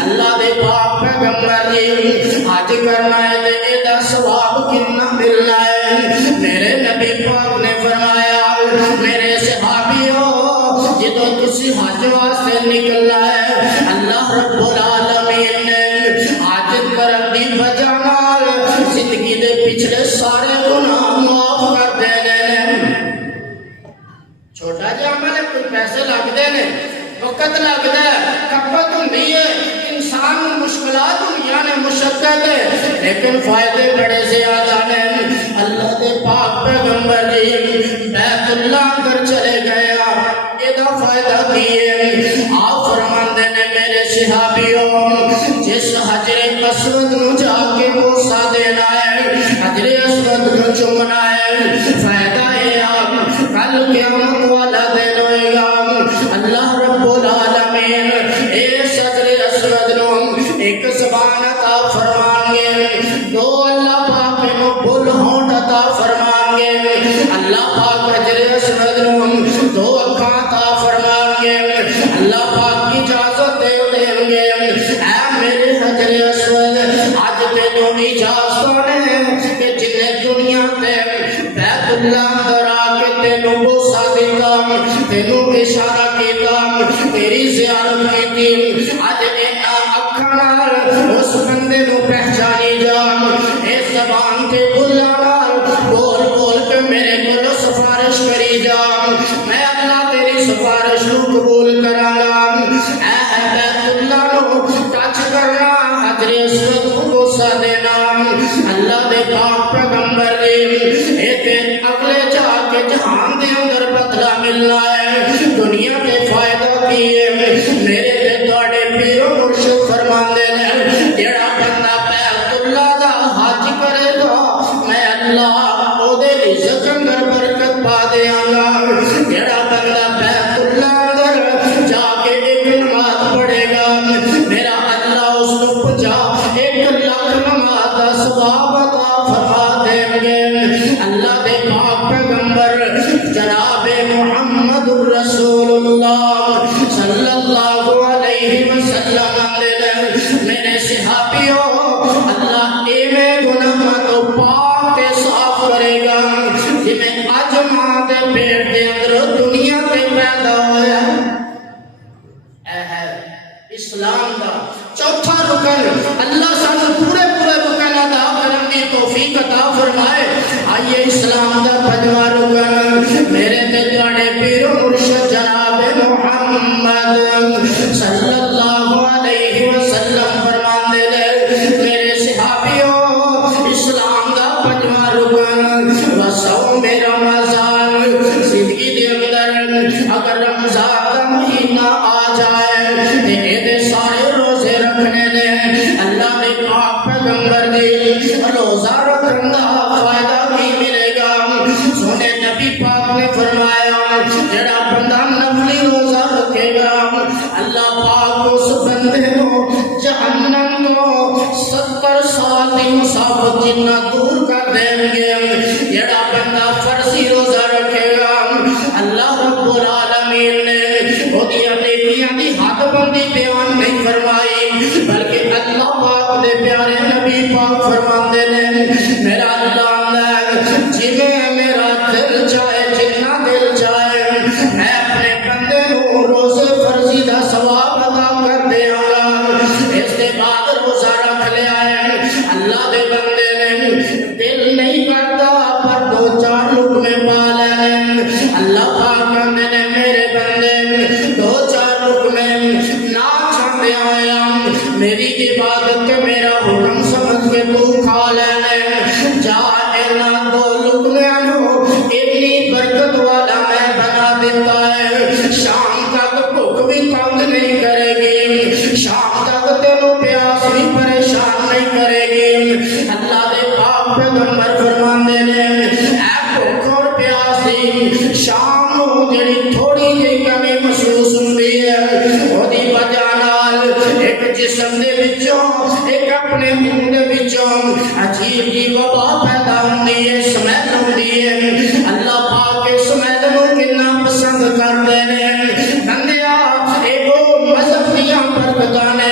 اللہ دے پاک پیغمبر جی حج کرنا ہے تے ایدا ثواب کتنا ملنا ہے میرے نبی پاک نے فرمایا میرے صحابیوں جدو تسی حج واسطے نکلنا ہے اللہ رب العالمین نے حج کرن دی وجہ نال زندگی دے پچھلے سارے گناہ معاف کر دینے چھوٹا جا عمل ہے کوئی پیسے لگتے ہیں وقت لگتا ہے کپت ہوندی ہے انسان مشکلات ہوندیاں نے مشقت ہے لیکن فائدے بڑے زیادہ ہیں اللہ دے پاک پیغمبر جی بیت اللہ کر چلے گیا ایدہ فائدہ کیے آپ فرماندے نے میرے صحابیوں جس حجر اسود نو جا کے بوسہ دینا ہے حجر اسود نو چمنا ہے فائدہ ہے آپ کل قیامت والا دن ہوئے گا اللہ رب العالمین اس حجر اسود نو ایک زبان عطا فرمان گے دو اللہ پاک نو بل ہونٹ عطا فرمان گے اللہ پاک حجر اسود نو دو اکھاں عطا فرمان گے اللہ پاک کی اجازت دے دیں گے اے میرے حجر اسود آج تینوں اجازت ہے کہ جنہیں دنیا تے بیت اللہ اندر آ کے تینوں بوسہ دیتا تینوں اشارہ کیتا تیری زیارت کیتی آج اکھاں اس بندے نو پہچانی جا اس زبان تے بلانا بول بول کے میرے کو سفارش کری جا میں اللہ تیری سفارش نو قبول کرانا اے بیت اللہ نو ٹچ کرنا حجر اسود کو بوسہ دینا اللہ دے پاک پیغمبر دی اے اگلے جا کے جہان دے اندر بدلہ ملنا ہے دنیا کے فائدہ کیے میرے تے تواڈے پیر و مرشد فرماندے نے جڑا بندہ بیت اللہ دا حج کرے گا میں اللہ او دے رزق اندر برکت پا دیاں گا جڑا بندہ بیت اللہ اندر جا کے ایک نماز پڑھے گا میرا اللہ اس کو 1 لاکھ نماز دا ثواب عطا فرما دیں گے اللہ دے پاک پیغمبر جناب محمد رسول اللہ صلی اللہ علیہ وسلم میرے صحابیوں اللہ ایویں گناہ تو پاک تے صاف کرے گا جی میں اج ماں دے پیٹ دے اندر دنیا تے پیدا ہویا اے ہے اسلام دا چوتھا رکن اللہ سانو پورے رکن ادا کرن دی توفیق عطا فرمائے آئیے اسلام دا پنجواں رکن میرے تے تواڈے پیر و مرشد جناب محمد صلی اللہ علیہ وسلم فرماندے نے میرے صحابیوں اسلام دا پنجواں رکن وصوم رمضان زندگی دے اندر اگر رمضان دا مہینہ آ جائے تے دے سارے روزے رکھنے نے اللہ نے پاک پیغمبر نے روزہ رکھن دا فائدہ بھی ملے گا سونے نبی پاک نے فرمایا جڑا بندہ نفلی روزہ رکھے گا اللہ پاک اس بندے کو جہنم کو 70 سال دی مسافت جتنا دور کر دیں گے جڑا بندہ فرضی روزہ رکھے گا اللہ رب العالمین نے وہدیاں نیکیاں دی حد بندی بیان نہیں فرمائی بلکہ اللہ پاک دے پیارے نبی پاک فرماندے نے میرا اللہ جی میں میرا دل چاہے جتنا دل چاہے میں اپنے دے بندے نے دل نہیں کرتا پر دو چار لقمے پا لینے اللہ پاک کہندے نے میرے بندے دو چار لقمے نہ چھڈ آیا میری عبادت تے میرا حکم سمجھ کے تو کھا لینے جا اینا دو لقمے نو اتنی برکت والا میں بنا دیتا ہے شام تک بھوک بھی تنگ نہیں کرے گی شام تک تینوں پیاس بھی پریشان نہیں کرے گی اللہ دے پاک پیغمبر فرماندے نے اے بھوک اور پیاس دی شام نو جڑی تھوڑی جہی کمی محسوس ہوندی ہے اودی وجہ نال ایک جسم دے وچوں ایک اپنے منہ دے وچوں عجیب جی وبا پیدا ہوندی ہے سمیل ہوندی ہے اللہ پاک اس سمیل نو کتنا پسند کردے نے بندیا ایک مذہب دیاں برکتاں نے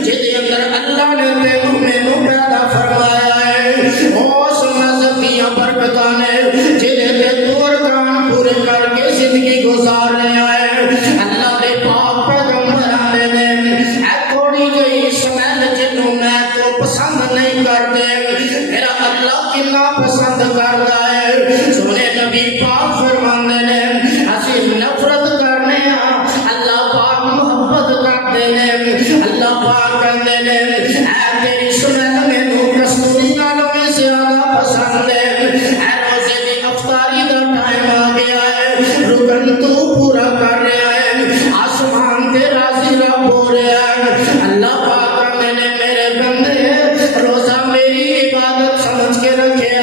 جدے اندر اللہ نے تینوں مینوں پیدا فرمایا ہے اس مذہب دیاں برکتاں نے جدے تے تو ارکان پورے کر کے زندگی گزار رہا ہے اللہ دے پاک پیغمبر آندے نے اے تھوڑی جہی سمیل جنوں میں تو پسند نہیں کرتے میرا اللہ کتنا پسند کرتا ہے سونے نبی پاک فرماندے نے اسی نفرت کرنے اللہ پاک محبت کرتے نے اللہ پاک کہندے نے اے تیری سمیل مینوں کستوری نالوں بھی زیادہ پسند ہے اے روزے دی افطاری دا ٹائم آ گیا ہے رکن تو پورا کر رہا ہے آسمان تے راضی رب ہو رہا ہے اللہ پاک کہندے نے میرے بندے روزہ میری عبادت سمجھ کے رکھیا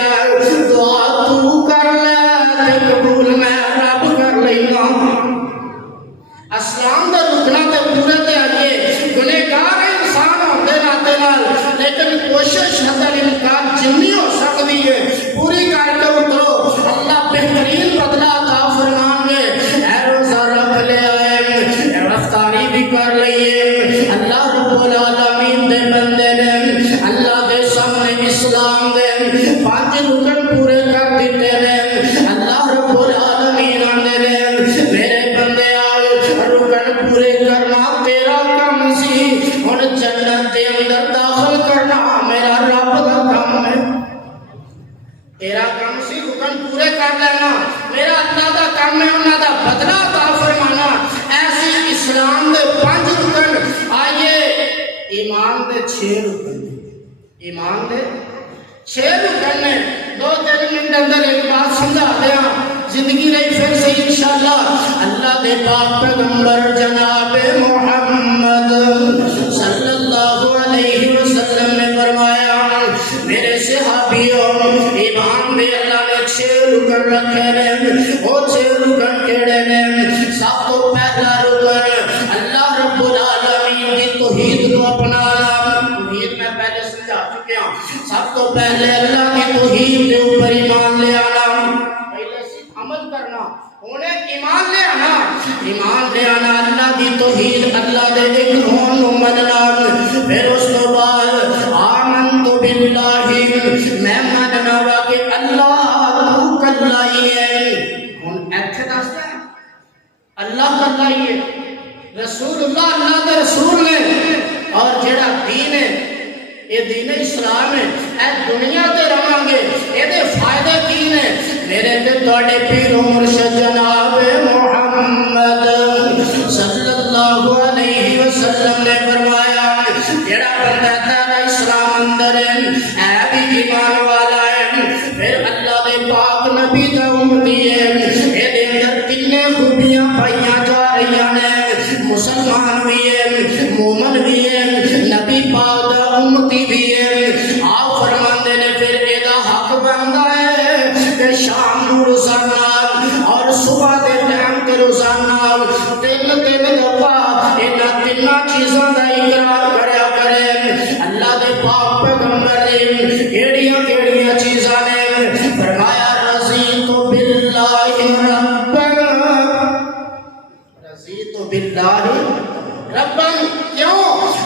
دعا تو کر لے تے قبول میں رب کر لینا اسلام دا رکنا تے پورے تے آئیے گنہگار انسان ہوندے ناتے نال لیکن کوشش حد امکان جتنی ہو سکتی ہے پوری کر کے اترو اللہ بہترین بدلہ عطا فرمان گے اے روزہ رکھ لے آئے اے افطاری بھی کر لئیے اللہ رب العالمین دے بندے نے اللہ دے سامنے اسلام دے 5 رکن پورے کر دیتے نے اللہ رب العالمین آنے نے میرے بندے رکن پورے کرنا تیرا کام سی ان جنت دے اندر داخل کرنا میرا رب دا کام ہے تیرا کام سی رکن پورے کر لینا میرا اللہ دا کام ہے انہاں دا بدلہ عطا فرمانا ایسی اسلام دے 5 رکن آئیے ایمان دے 6 رکن ایمان دے 6 رکن نے 2-3 منٹ اندر ایک بات سمجھا دیا زندگی رہی پھر سے انشاءاللہ اللہ دے پاک پیغمبر جناب محمد صلی اللہ علیہ وسلم نے فرمایا میرے صحابیوں ایمان دے اللہ نے 6 رکن رکھے نے وہ 6 رکن کیڑے نے سب تو پہلا رکن اللہ رب العالمین کی توحید کو اپنانا توحید میں پہلے سمجھا چکے ہیں سب تو پہلے اللہ کی توحید کے اوپر ایمان لے آنا عمل کرنا انہیں ایمان لے آنا اللہ کی توحید اللہ دے ایک ہون مننا پھر اس کے بعد آمنت باللہ میں مننا وا کہ اللہ تو کلا ہی ہے ہن ایتھے دسدا ہے اللہ کلا ہی ہے رسول اللہ دے رسول نے اور جڑا دین ہے یہ دین اسلام ہے اے دنیا تے رہاں گے اے دے فائدے کی نے میرے تے تواڈے پیر و مرشد جناب محمد صلی اللہ علیہ وسلم نے فرمایا جڑا بندہ تیرا اسلام اندر ہے اے بھی ایمان والا ہے پھر اللہ دے پاک نبی دا امتی ہے اے دے اندر کتنے خوبیاں پائیاں جا رہی ہیں مسلمان بھی ہے مومن بھی ہے نبی پاک دا امتی بھی ہے آپ فرماندے نے پھر اے دا حق بندا ہے کہ شام نو روزانہ اور صبح دے ٹائم تے روزانہ 3 دفعہ انہاں تیناں چیزاں دا اقرار کریا کرے اللہ دے پاک پیغمبر نے کیڑیاں چیزاں نے فرمایا رضیت باللہ ربن کیوں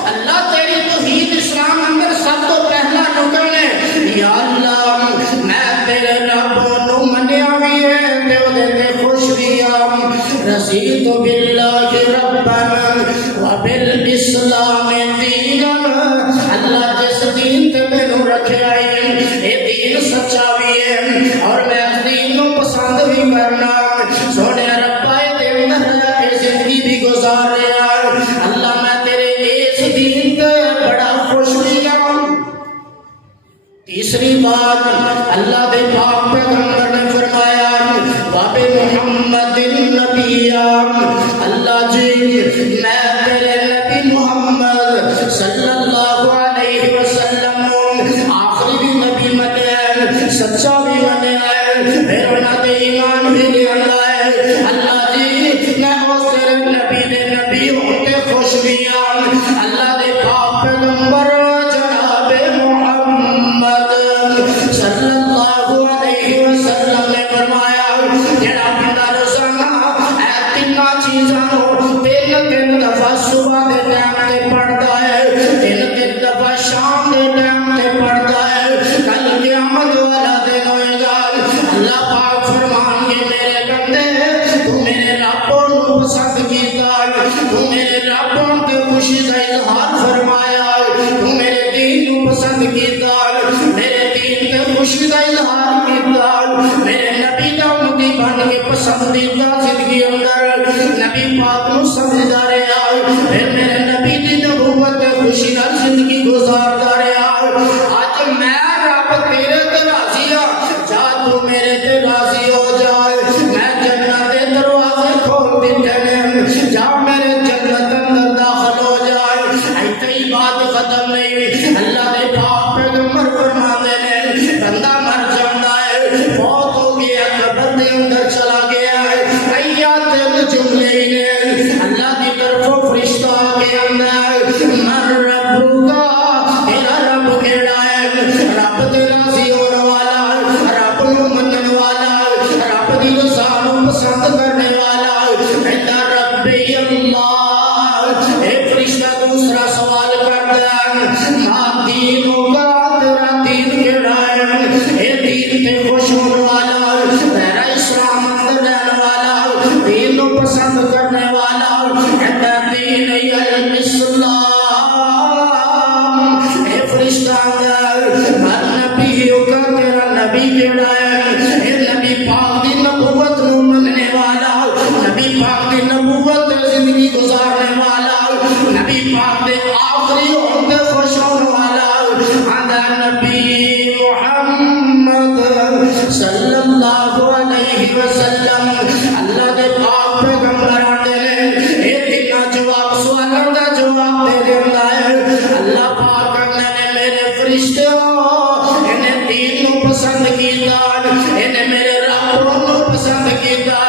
اللہ تیری توحید اسلام اندر سب تو پہلا رکن ہے یا اللہ میں تیرے رب نو منیا بھی ہے تے اودے تے خوش بھی ہوں رضیت باللہ ربن وبالاسلام دینا اللہ جس دین تے مینوں رکھیا تیسری بات اللہ دے پاک پیغمبر نے فرمایا باب محمد النبی، اللہ جی میں تیرے نبی محمد صلی اللہ علیہ وسلم آخری بھی نبی منیا، سچا بھی منیا، پھر انہاں دے ایمان بھی لے ہے۔ اللہ جی میں اس تیرے نبی دے نبی ہوتے خوش بھی ہوں۔ اللہ دے پاک پیغمبر جناب محمد صلی اللہ علیہ وسلم نے فرمایا جڑا بندہ روزانہ اے تیناں چیزاں نوں تین دفعہ صبح دے ٹائم تے پڑھدا ہے، تین دفعہ شام دے ٹائم تے پڑھدا ہے، کل قیامت والا دن ہوئے گا۔ اللہ پاک فرمان گے میرے بندے تو میرے رب نوں پسند کیتا، تو میرے رب تے خوشی دا اظہار فرمایا، تو میرے دین نوں پسند کیتا، میرے دین تے خوشی دا اظہار کیتا، میرے نبی دا امتی بن کے پسندیدہ زندگی اندر نبی پاک نوں سمجھدا رہیا، پھر میرے نبی دی نبوت تے خوشی نال زندگی گزاردا رہیا۔ اج میں رب تیرے تے راضی ہاں، جا تو میرے تے راضی ہو جائے، میں جنت دے دروازے کھول دتے نے، جا میرے جنت اندر داخل ہو جائے۔ ایتھے ہی بات ختم نہیں، اللہ دے پاک پیغمبر فرماندے نے بندہ مر جاندا ہے، فوت ہو گیا، قبر دے اندر چلا گیا ہے، ایات جملے ہی نے اللہ دی طرفوں فرشتہ آ کے اندر من رب کا تیرا رب کیڑا ہے، رب تے راضی ہونے والا، رب نوں منن والا، رب دی رضا نوں پسند کرنے والا، کہندا ربی اللہ۔ اے فرشتہ دوسرا سوال کردا ہے ماں دین ہوگا، تیرا دین کیڑا ہے، اے دین تے خوش ہونے والا، تیرا اسلام اندر رہنے والا، دین نوں پسند کرنے والا، کہندا دین الاسلام۔ اے فرشتہ من نبی ہوگا، تیرا نبی کیڑا ہے، اے نبی پاک دی نبوت نوں مننے والا، نبی پاک دی نبوت زندگی گزارنے والا، نبی پاک دے آخری ہوندے خوش ہونے والا، آندا نبی محمد صلی اللہ علیہ وسلم۔ اللہ دے پاک پیغمبر آندے نے اے تیناں جواب سوالاں دا جواب دے دیندا ہے۔ اللہ پاک نے میرے فرشتوں انہیں دین نوں پسند کیتا، انہیں میرے رب نوں پسند کیتا،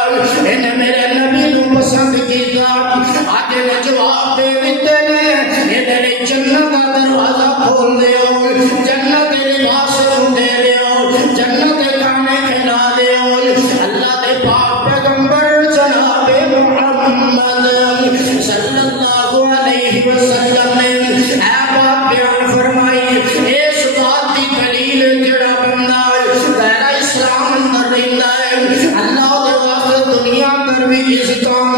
انہیں میرے نبی نوں پسند کیتا، آج نے جواب دے دیتے نے انہیں جنت دا دروازہ کھول دیو، جنت دے لباس دے دیو، جنت دے کھانے کھلا دیو۔ اللہ دے پاک پیغمبر جناب محمد صلی اللہ علیہ وسلم نے اے بات بیان فرمائی، اس بات دی دلیل جڑا بندہ تیرا اسلام اندر رہندا ہے، اللہ دے واسطے دنیا اندر بھی عزتاں،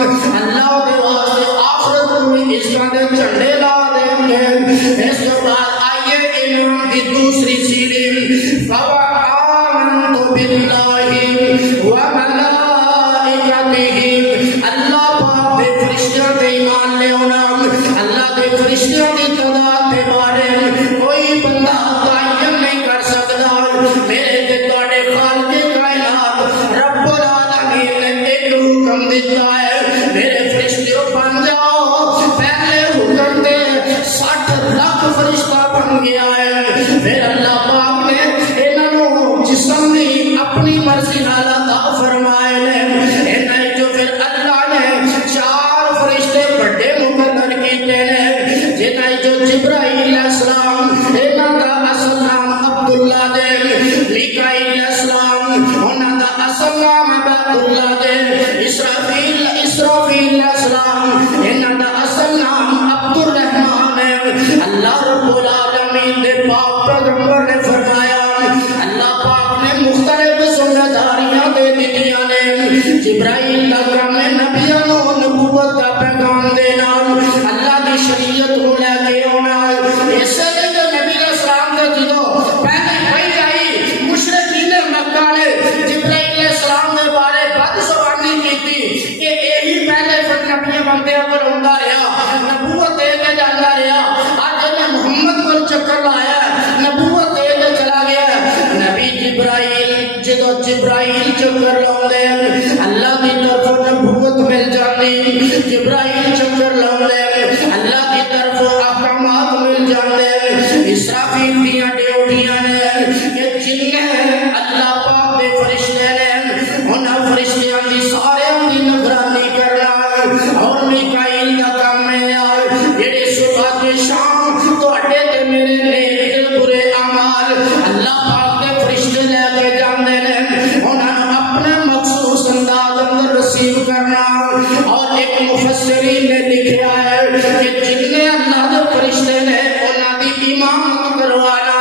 اللہ دے واسطے آخرت میں بھی عزتاں دے جھنڈے لا دیں گے۔ اس کے بعد آئیے ایمان کی دوسری سیڑھی، فَوَآمَنْتُ بِاللَّهِ وَمَلَائِكَتِهِ، اللہ پاک دے فرشتوں تے ایمان لے ہونا، اللہ دے فرشتوں دی تعداد دے بارے کوئی بندہ تعین نہیں کر سکتا۔ میرے تے تواڈے خالق کائنات رب العالمین نے ایک حکم دیتا ہے، میرے فرشتوں بن جاؤ، پہلے حکم دے 60 لاکھ فرشتہ بن گیا ہے، پھر اللہ پاک نے انہاں نوں جسم دی اپنی مرضی نال عطا فرمائے نے، انہاں جو پھر اللہ نے 4 فرشتے بڑے مقرر کیتے نے، جنہاں جو جبرائیل علیہ السلام انہاں دا اصل نام عبداللہ دے، میکائیل علیہ السلام انہاں دا اصل نام عبداللہ دے، اسرافیل علیہ السلام انہاں دا اصل نام عبد الرحمن ہے۔ اللہ رب العالمین دے پاک پیغمبر نے فرمایا، اللہ پاک نے مختلف ذمہ داریاں دے دتیاں نے، جبرائیل دا کام ہے نبیوں نوں نبوت دا پیغام دینا، اللہ دی شریعت کو لے کے آنا، اس لیے جو نبی علیہ السلام کا جدو پہلے وحی آئی، مشرکین مکہ نے جبرائیل علیہ السلام دے بارے بد زبانی کیتی کہ یہی پہلے پھر نبی بندے پر ہوندا رہیا، نبوت دے کے جاندا رہیا، اج نے محمد پر چکر لایا، نبوت دے کے چلا گیا، جبرائیل جدو جبرائیل چکر لاؤندے اللہ کی طرف نبوت مل جاندی جبرائیل چکر لاؤندے اللہ کی طرف احکامات مل جاندے اسرافیل دیاں ڈیوٹیاں نے کہ جن اللہ پاک دے فرشتے نے انہاں فرشتیاں دی سارے دی نگرانی کرنا اور میکائیل دا کام ہے جڑے صبح تے شام تواڈے تے میرے نیک برے اعمال اللہ پاک دے فرشتے لے کے جاندے نے انہاں اپنے مخصوص انداز اندر رسیو کرنا اور ایک مفسرین نے لکھا ہے کہ جن اللہ دے فرشتے نے انہاں دی امامت کروانا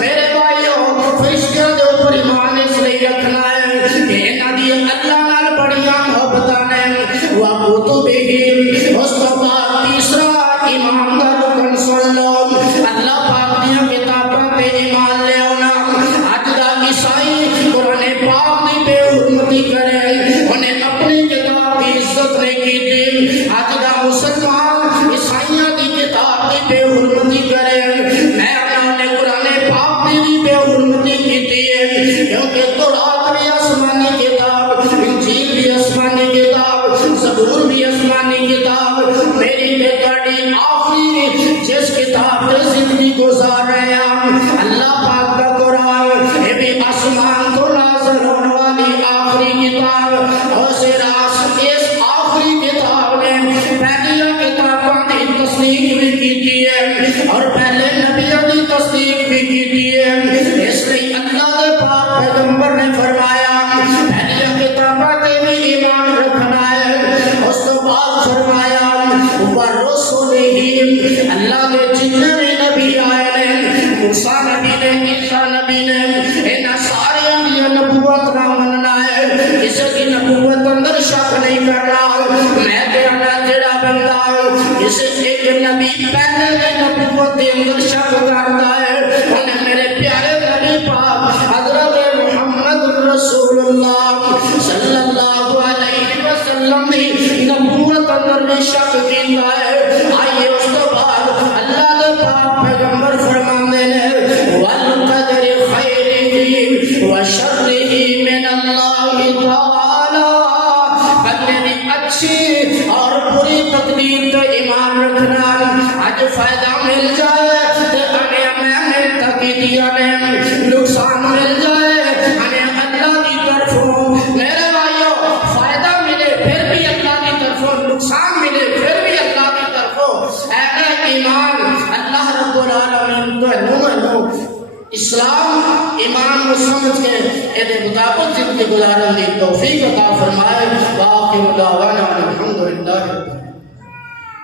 میرے بھائیو فرشتوں دے اوپر ایمان اس لیے رکھنا ہے کہ انہاں دی اللہ نال بڑیاں محبتاں نے وَكُتُبِهِمْ اس تو بعد تیسرا ایمان دا رکن سن لو اللہ پاک دیاں کتاباں تے ایمان لے آنا اج دا عیسائی قرآن پاک دی بے حرمتی کرے انہیں اپنی کتاب کی عزت نہیں کی اج دا مسلمان عیسائیاں دی کتاب دی بے حرمتی کرے میں نے قرآن پاک دی بھی بے حرمتی کی کیونکہ تورات بھی آسمانی کتاب انجیل بھی آسمانی کتاب زبور بھی آسمانی کتاب میری بیٹی آخری جس کتاب سے زندگی گزار رہے ہیں اللہ پاک کا قرآن یہ بھی آسمان تو نازل ہونے والی آخری کتاب اور سراس اس آخری کتاب نے پہلی کتابوں کی تصدیق بھی کی ہے اور پہلے نبیوں کی تصدیق بھی کی ہے اس لیے اللہ کے پاک پیغمبر نے فرمایا پہلی کتابوں کے بھی ایمان رکھنا ہے اس کے بعد فرمایا وَرُسُلِهِمْ اللہ کے جتنے بھی نبی آئے ہیں موسیٰ نبی نے عیسیٰ نبی نے انہاں سارے انبیاء نبوت نہ مننا ہے کسی کی نبوت اندر شک نہیں کرنا میں کہنا جڑا بندہ کسی ایک نبی پہلے کی نبوت کے اندر شک کرتا ہے انہیں میرے پیارے نبی پاک حضرت محمد رسول اللہ صلی اللہ علیہ وسلم دی نبوت اندر بھی شک کیتا ہے آئیے اس کے بعد اللہ دے پاک پیغمبر فرماندے نے والقدر خیرہ وشرہ من اللہ تعالی بندے دی اچھی اور بری تقدیر کا ایمان رکھنا آج فائدہ مل جائے تے ہمیں تکی دیا نے نقصان مل جائے ہمیں اللہ کی طرفوں میرے بھائیو فائدہ ملے پھر بھی اللہ کی طرفوں نقصان ملے پھر بھی اللہ کی طرفوں اے ایمان اللہ رب العالمین تو اسلام ایمان کو سمجھ کے اے مطابق زندگی گزارنے کی توفیق عطا فرمائے. واخر دعوانا الحمدللہ.